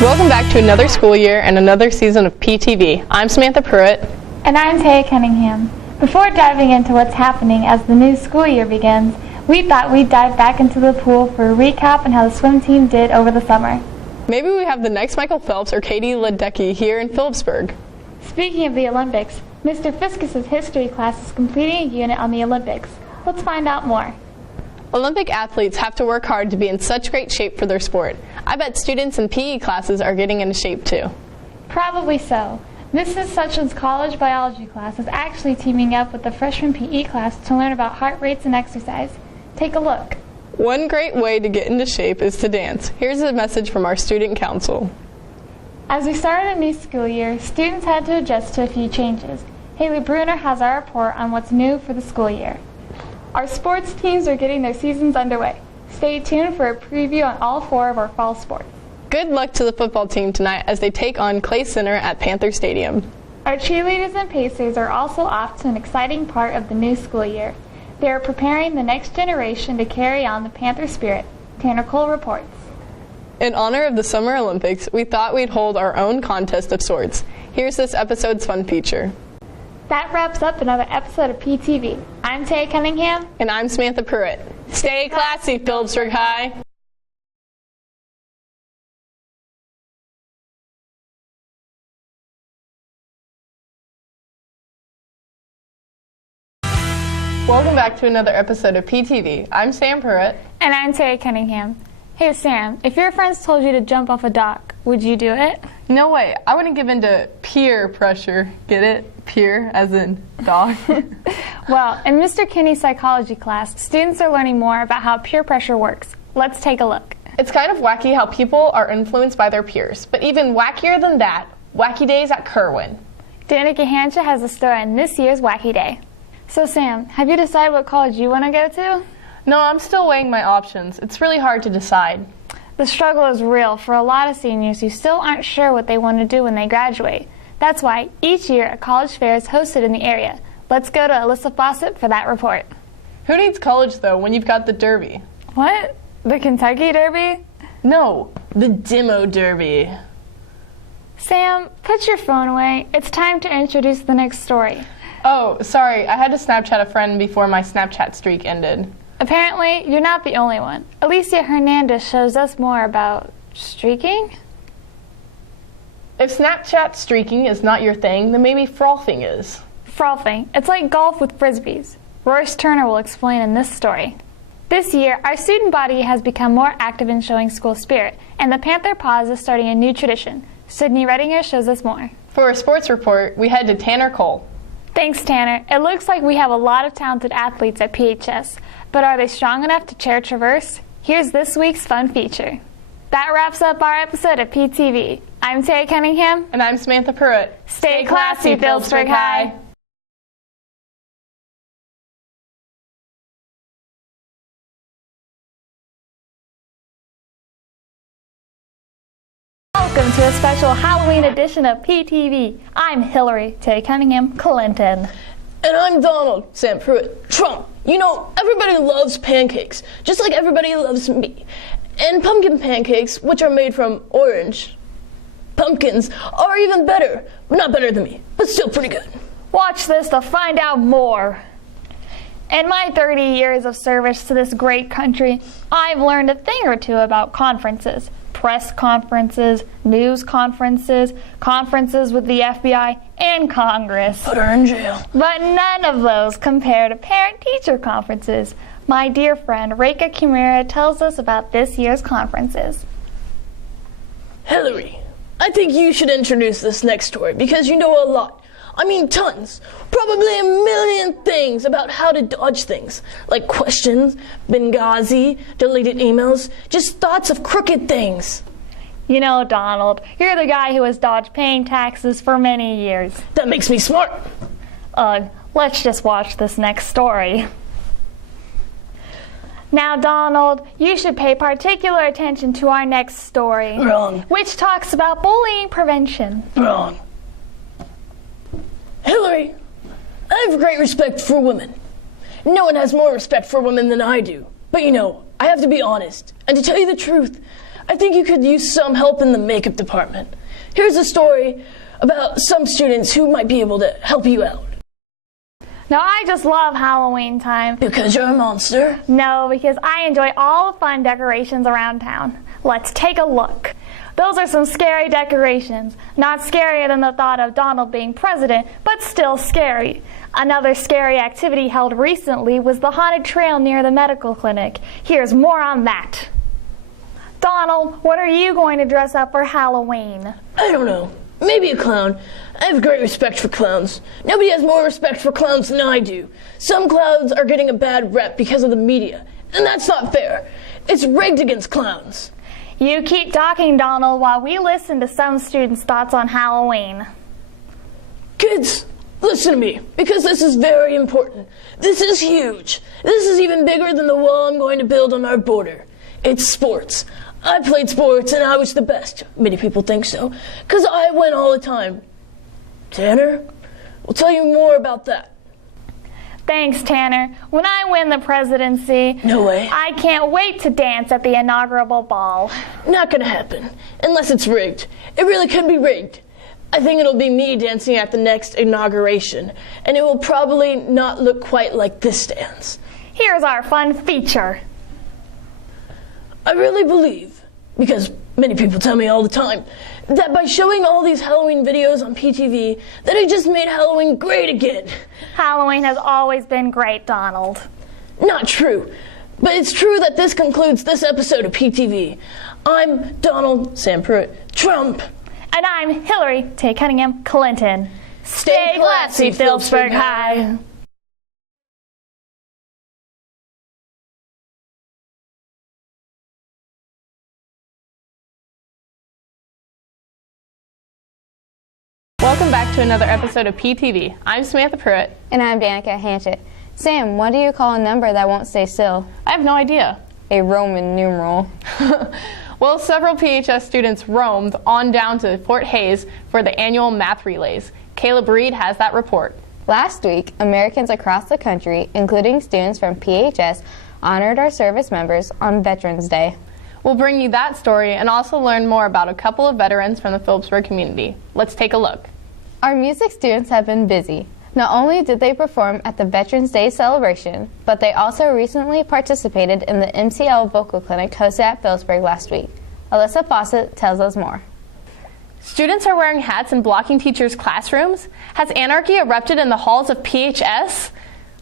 Welcome back to another school year and another season of PTV. I'm Samantha Pruitt. And I'm Taya Cunningham. Before diving into what's happening as the new school year begins, we thought we'd dive back into the pool for a recap on how the swim team did over the summer. Maybe we have the next Michael Phelps or Katie Ledecky here in Phillipsburg. Speaking of the Olympics, Mr. Fiskus's history class is completing a unit on the Olympics. Let's find out more. Olympic athletes have to work hard to be in such great shape for their sport. I bet students in PE classes are getting into shape too. Probably so. Mrs. Suchin's college biology class is actually teaming up with the freshman PE class to learn about heart rates and exercise. Take a look. One great way to get into shape is to dance. Here's a message from our student council. As we started a new school year, students had to adjust to a few changes. Haley Bruner has our report on what's new for the school year. Our sports teams are getting their seasons underway. Stay tuned for a preview on all 4 of our fall sports. Good luck to the football team tonight as they take on Clay Center at Panther Stadium. Our cheerleaders and pacers are also off to an exciting part of the new school year. They are preparing the next generation to carry on the Panther spirit. Tanner Cole reports. In honor of the Summer Olympics, we thought we'd hold our own contest of sorts. Here's this episode's fun feature. That wraps up another episode of PTV. I'm Taya Cunningham. And I'm Samantha Pruitt. Stay classy, Phillipsburg High. Welcome back to another episode of PTV. I'm Sam Pruitt. And I'm Taya Cunningham. Hey Sam, if your friends told you to jump off a dock, would you do it? No way. I wouldn't give in to peer pressure. Get it? Peer as in dog. Well, in Mr. Kinney's psychology class, students are learning more about how peer pressure works. Let's take a look. It's kind of wacky how people are influenced by their peers. But even wackier than that, Wacky Days at Kerwin. Danica Hansha has a story on this year's Wacky Day. So Sam, have you decided what college you want to go to? No, I'm still weighing my options. It's really hard to decide. The struggle is real for a lot of seniors who still aren't sure what they want to do when they graduate. That's why each year a college fair is hosted in the area. Let's go to Alyssa Fawcett for that report. Who needs college, though, when you've got the Derby? What? The Kentucky Derby? No, the Demo Derby. Sam, put your phone away. It's time to introduce the next story. Oh, sorry. I had to Snapchat a friend before my Snapchat streak ended. Apparently, you're not the only one. Alicia Hernandez shows us more about streaking? If Snapchat streaking is not your thing, then maybe frothing is. Frothing. It's like golf with frisbees. Royce Turner will explain in this story. This year, our student body has become more active in showing school spirit, and the Panther Paws is starting a new tradition. Sydney Redinger shows us more. For a sports report, we head to Tanner Cole. Thanks, Tanner. It looks like we have a lot of talented athletes at PHS, but are they strong enough to chair traverse? Here's this week's fun feature. That wraps up our episode of PTV. I'm Taya Cunningham. And I'm Samantha Pruitt. Stay classy, Phillipsburg High. Welcome to a special Halloween edition of PTV. I'm Hillary Taya Cunningham Clinton. And I'm Donald Sam Pruitt Trump. You know, everybody loves pancakes, just like everybody loves me. And pumpkin pancakes, which are made from orange pumpkins, are even better. Not better than me, but still pretty good. Watch this to find out more. In my 30 years of service to this great country, I've learned a thing or two about conferences. Press conferences, news conferences, conferences with the FBI, and Congress. Put her in jail. But none of those compare to parent-teacher conferences. My dear friend Reika Kimura tells us about this year's conferences. Hillary, I think you should introduce this next story because you know a lot. I mean tons. Probably a million things about how to dodge things. Like questions, Benghazi, deleted emails, just thoughts of crooked things. You know, Donald, you're the guy who has dodged paying taxes for many years. That makes me smart. Let's just watch this next story. Now, Donald, you should pay particular attention to our next story. Wrong. Which talks about bullying prevention. Wrong. Hillary, I have great respect for women. No one has more respect for women than I do. But you know, I have to be honest. And to tell you the truth, I think you could use some help in the makeup department. Here's a story about some students who might be able to help you out. Now, I just love Halloween time. Because you're a monster? No, because I enjoy all the fun decorations around town. Let's take a look. Those are some scary decorations. Not scarier than the thought of Donald being president, but still scary. Another scary activity held recently was the haunted trail near the medical clinic. Here's more on that. Donald, what are you going to dress up for Halloween? I don't know. Maybe a clown. I have great respect for clowns. Nobody has more respect for clowns than I do. Some clowns are getting a bad rep because of the media, and that's not fair. It's rigged against clowns. You keep talking, Donald, while we listen to some students' thoughts on Halloween. Kids, listen to me, because this is very important. This is huge. This is even bigger than the wall I'm going to build on our border. It's sports. I played sports and I was the best. Many people think so, because I win all the time. Tanner, we'll tell you more about that. Thanks, Tanner. When I win the presidency, No way. I can't wait to dance at the inaugural ball. Not gonna happen, unless it's rigged. It really could be rigged. I think it'll be me dancing at the next inauguration, and it will probably not look quite like this dance. Here's our fun feature. I really believe, because many people tell me all the time, that by showing all these Halloween videos on PTV, that it just made Halloween great again. Halloween has always been great, Donald. Not true, but it's true that this concludes this episode of PTV. I'm Donald Sam Pruitt Trump. And I'm Hillary T. Cunningham Clinton. Stay classy, Phillipsburg High. Welcome back to another episode of PTV. I'm Samantha Pruitt. And I'm Danica Hanchett. Sam, what do you call a number that won't stay still? I have no idea. A Roman numeral. Well, several PHS students roamed on down to Fort Hays for the annual math relays. Caleb Reed has that report. Last week, Americans across the country, including students from PHS, honored our service members on Veterans Day. We'll bring you that story and also learn more about a couple of veterans from the Phillipsburg community. Let's take a look. Our music students have been busy. Not only did they perform at the Veterans Day celebration, but they also recently participated in the MCL vocal clinic hosted at Phillipsburg last week. Alyssa Fawcett tells us more. Students are wearing hats and blocking teachers' classrooms? Has anarchy erupted in the halls of PHS?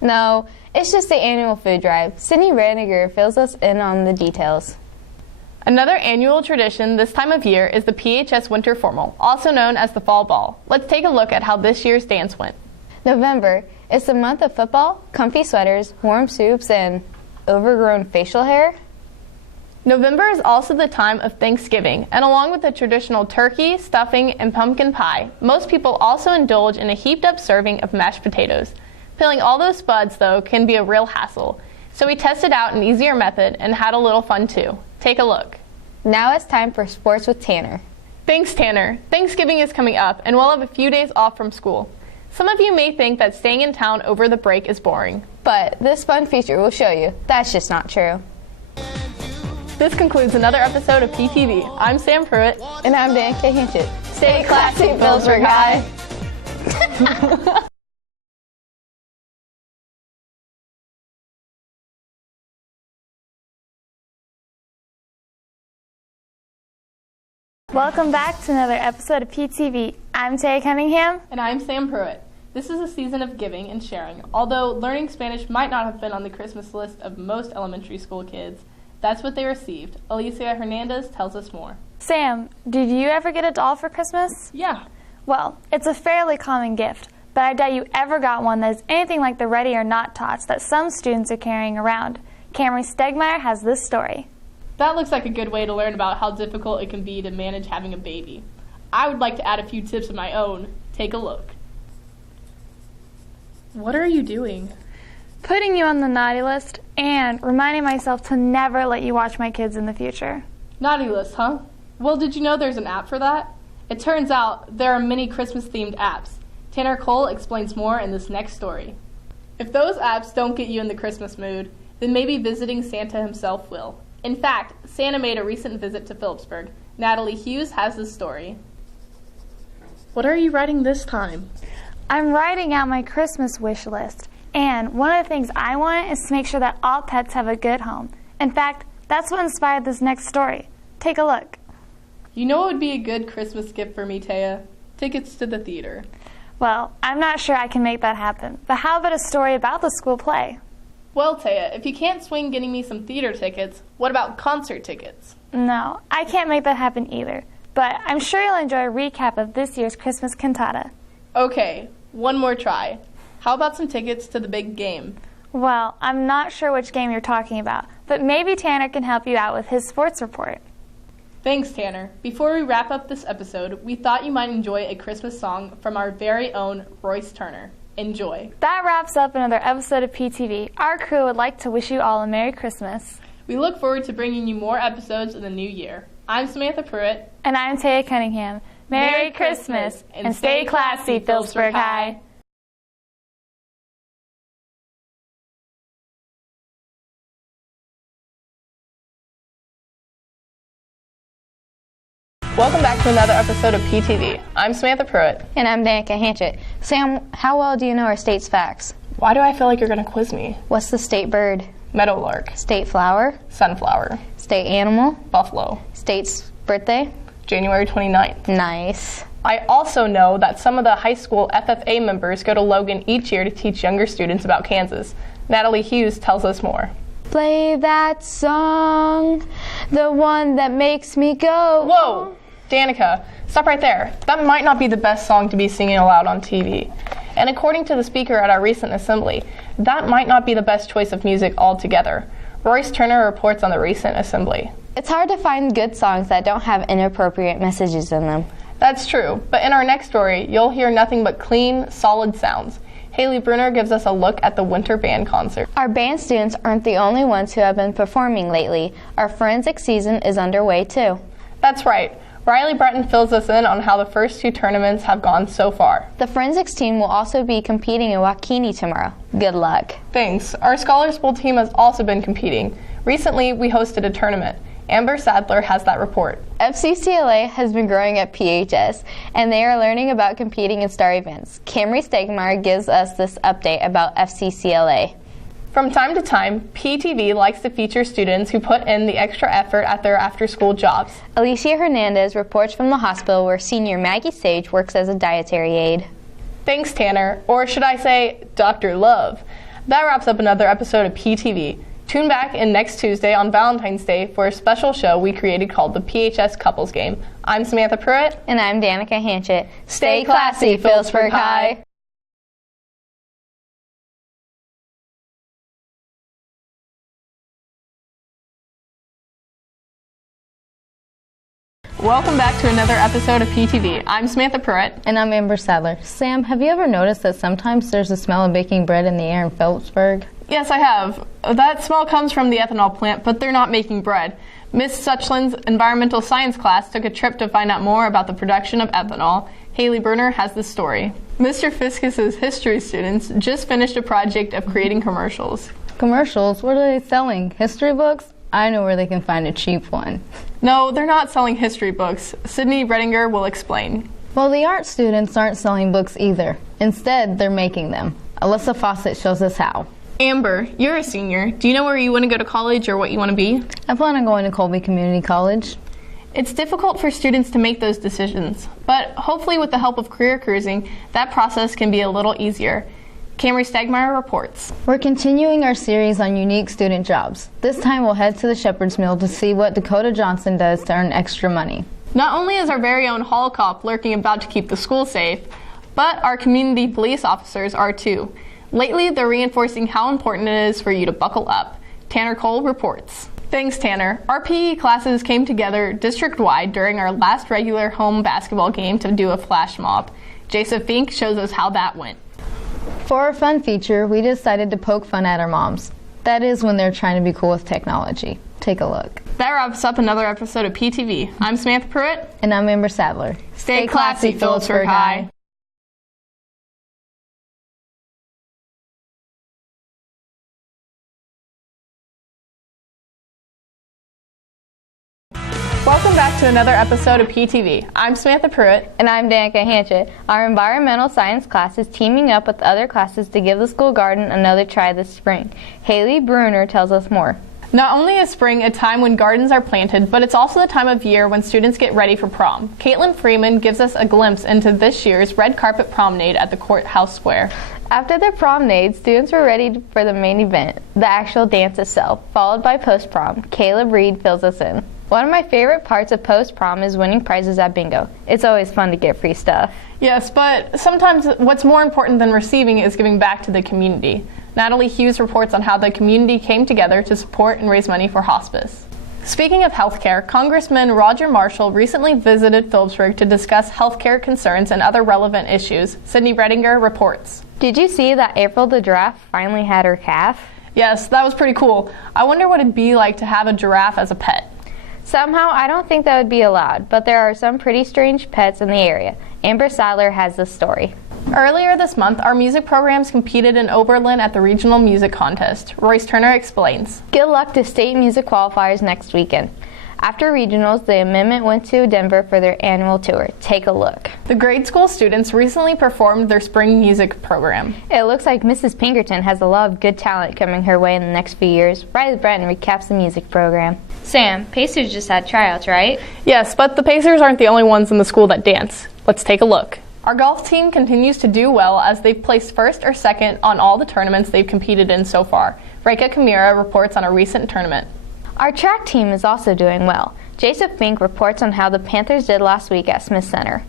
No, it's just the annual food drive. Sydney Raniger fills us in on the details. Another annual tradition this time of year is the PHS Winter Formal, also known as the Fall Ball. Let's take a look at how this year's dance went. November is the month of football, comfy sweaters, warm soups, and overgrown facial hair. November is also the time of Thanksgiving, and along with the traditional turkey, stuffing, and pumpkin pie, most people also indulge in a heaped-up serving of mashed potatoes. Peeling all those spuds, though, can be a real hassle, so we tested out an easier method and had a little fun too. Take a look. Now it's time for Sports with Tanner. Thanks, Tanner. Thanksgiving is coming up, and we'll have a few days off from school. Some of you may think that staying in town over the break is boring. But this fun feature will show you that's just not true. This concludes another episode of PTV. I'm Sam Pruitt. And I'm Danica Hanchett. Stay classy, Phillipsburg High. Welcome back to another episode of PTV. I'm Taya Cunningham. And I'm Sam Pruitt. This is a season of giving and sharing. Although learning Spanish might not have been on the Christmas list of most elementary school kids, that's what they received. Alicia Hernandez tells us more. Sam, did you ever get a doll for Christmas? Yeah. Well, it's a fairly common gift, but I doubt you ever got one that is anything like the Ready or Not tots that some students are carrying around. Camry Stegmeyer has this story. That looks like a good way to learn about how difficult it can be to manage having a baby. I would like to add a few tips of my own. Take a look. What are you doing? Putting you on the naughty list and reminding myself to never let you watch my kids in the future. Naughty list, huh? Well, did you know there's an app for that? It turns out there are many Christmas-themed apps. Tanner Cole explains more in this next story. If those apps don't get you in the Christmas mood, then maybe visiting Santa himself will. In fact, Santa made a recent visit to Phillipsburg. Natalie Hughes has the story. What are you writing this time? I'm writing out my Christmas wish list. And one of the things I want is to make sure that all pets have a good home. In fact, that's what inspired this next story. Take a look. You know what would be a good Christmas gift for me, Taya? Tickets to the theater. Well, I'm not sure I can make that happen, but how about a story about the school play? Well, Taya, if you can't swing getting me some theater tickets, what about concert tickets? No, I can't make that happen either, but I'm sure you'll enjoy a recap of this year's Christmas cantata. Okay, one more try. How about some tickets to the big game? Well, I'm not sure which game you're talking about, but maybe Tanner can help you out with his sports report. Thanks, Tanner. Before we wrap up this episode, we thought you might enjoy a Christmas song from our very own Royce Turner. Enjoy. That wraps up another episode of PTV. Our crew would like to wish you all a Merry Christmas. We look forward to bringing you more episodes in the new year. I'm Samantha Pruitt. And I'm Taya Cunningham. Merry Christmas, and stay classy, Phillipsburg High. Welcome back to another episode of PTV. I'm Samantha Pruitt. And I'm Danica Hanchett. Sam, how well do you know our state's facts? Why do I feel like you're going to quiz me? What's the state bird? Meadowlark. State flower? Sunflower. State animal? Buffalo. State's birthday? January 29th. Nice. I also know that some of the high school FFA members go to Logan each year to teach younger students about Kansas. Natalie Hughes tells us more. Play that song, the one that makes me go. Whoa! Danica, stop right there. That might not be the best song to be singing aloud on TV. And according to the speaker at our recent assembly, that might not be the best choice of music altogether. Royce Turner reports on the recent assembly. It's hard to find good songs that don't have inappropriate messages in them. That's true, but in our next story, you'll hear nothing but clean, solid sounds. Haley Bruner gives us a look at the winter band concert. Our band students aren't the only ones who have been performing lately. Our forensic season is underway too. That's right. Riley Breton fills us in on how the first two tournaments have gone so far. The forensics team will also be competing in Waukene tomorrow. Good luck. Thanks. Our Scholars Bowl team has also been competing. Recently, we hosted a tournament. Amber Sadler has that report. FCCLA has been growing at PHS, and they are learning about competing in star events. Camry Stegmeyer gives us this update about FCCLA. From time to time, PTV likes to feature students who put in the extra effort at their after-school jobs. Alicia Hernandez reports from the hospital where senior Maggie Sage works as a dietary aide. Thanks, Tanner, or should I say, Dr. Love. That wraps up another episode of PTV. Tune back in next Tuesday on Valentine's Day for a special show we created called the PHS Couples Game. I'm Samantha Pruitt. And I'm Danica Hanchett. Stay classy, Phillipsburg High. Welcome back to another episode of PTV. I'm Samantha Pruitt. And I'm Amber Sadler. Sam, have you ever noticed that sometimes there's a smell of baking bread in the air in Phillipsburg? Yes, I have. That smell comes from the ethanol plant, but they're not making bread. Miss Suchlin's environmental science class took a trip to find out more about the production of ethanol. Haley Bruner has the story. Mr. Fiskus's history students just finished a project of creating commercials. Commercials? What are they selling? History books? I know where they can find a cheap one. No, they're not selling history books. Sydney Redinger will explain. Well, the art students aren't selling books either. Instead, they're making them. Alyssa Fawcett shows us how. Amber, you're a senior. Do you know where you want to go to college or what you want to be? I plan on going to Colby Community College. It's difficult for students to make those decisions, but hopefully with the help of career cruising, that process can be a little easier. Camry Stegmeyer reports. We're continuing our series on unique student jobs. This time we'll head to the Shepherd's Mill to see what Dakota Johnson does to earn extra money. Not only is our very own hall cop lurking about to keep the school safe, but our community police officers are too. Lately, they're reinforcing how important it is for you to buckle up. Tanner Cole reports. Thanks, Tanner. Our PE classes came together district-wide during our last regular home basketball game to do a flash mob. Jason Fink shows us how that went. For our fun feature, we decided to poke fun at our moms. That is when they're trying to be cool with technology. Take a look. That wraps up another episode of PTV. I'm Samantha Pruitt. And I'm Amber Sadler. Stay classy, Phillipsburg High. back to another episode of PTV. I'm Samantha Pruitt. And I'm Danica Hanchett. Our environmental science class is teaming up with other classes to give the school garden another try this spring. Haley Bruner tells us more. Not only is spring a time when gardens are planted, but it's also the time of year when students get ready for prom. Caitlin Freeman gives us a glimpse into this year's red carpet promenade at the Courthouse Square. After the promenade, students were ready for the main event, the actual dance itself, followed by post-prom. Caleb Reed fills us in. One of my favorite parts of post-prom is winning prizes at bingo. It's always fun to get free stuff. Yes, but sometimes what's more important than receiving is giving back to the community. Natalie Hughes reports on how the community came together to support and raise money for hospice. Speaking of healthcare, Congressman Roger Marshall recently visited Phillipsburg to discuss healthcare concerns and other relevant issues. Sydney Redinger reports. Did you see that April the giraffe finally had her calf? Yes, that was pretty cool. I wonder what it'd be like to have a giraffe as a pet. Somehow, I don't think that would be allowed, but there are some pretty strange pets in the area. Amber Sadler has this story. Earlier this month, our music programs competed in Oberlin at the regional music contest. Royce Turner explains. Good luck to state music qualifiers next weekend. After regionals, the Amendment went to Denver for their annual tour. Take a look. The grade school students recently performed their spring music program. It looks like Mrs. Pinkerton has a lot of good talent coming her way in the next few years. Riley Breton recaps the music program. Sam, Pacers just had tryouts, right? Yes, but the Pacers aren't the only ones in the school that dance. Let's take a look. Our golf team continues to do well as they've placed first or second on all the tournaments they've competed in so far. Reika Kamira reports on a recent tournament. Our track team is also doing well. Joseph Fink reports on how the Panthers did last week at Smith Center.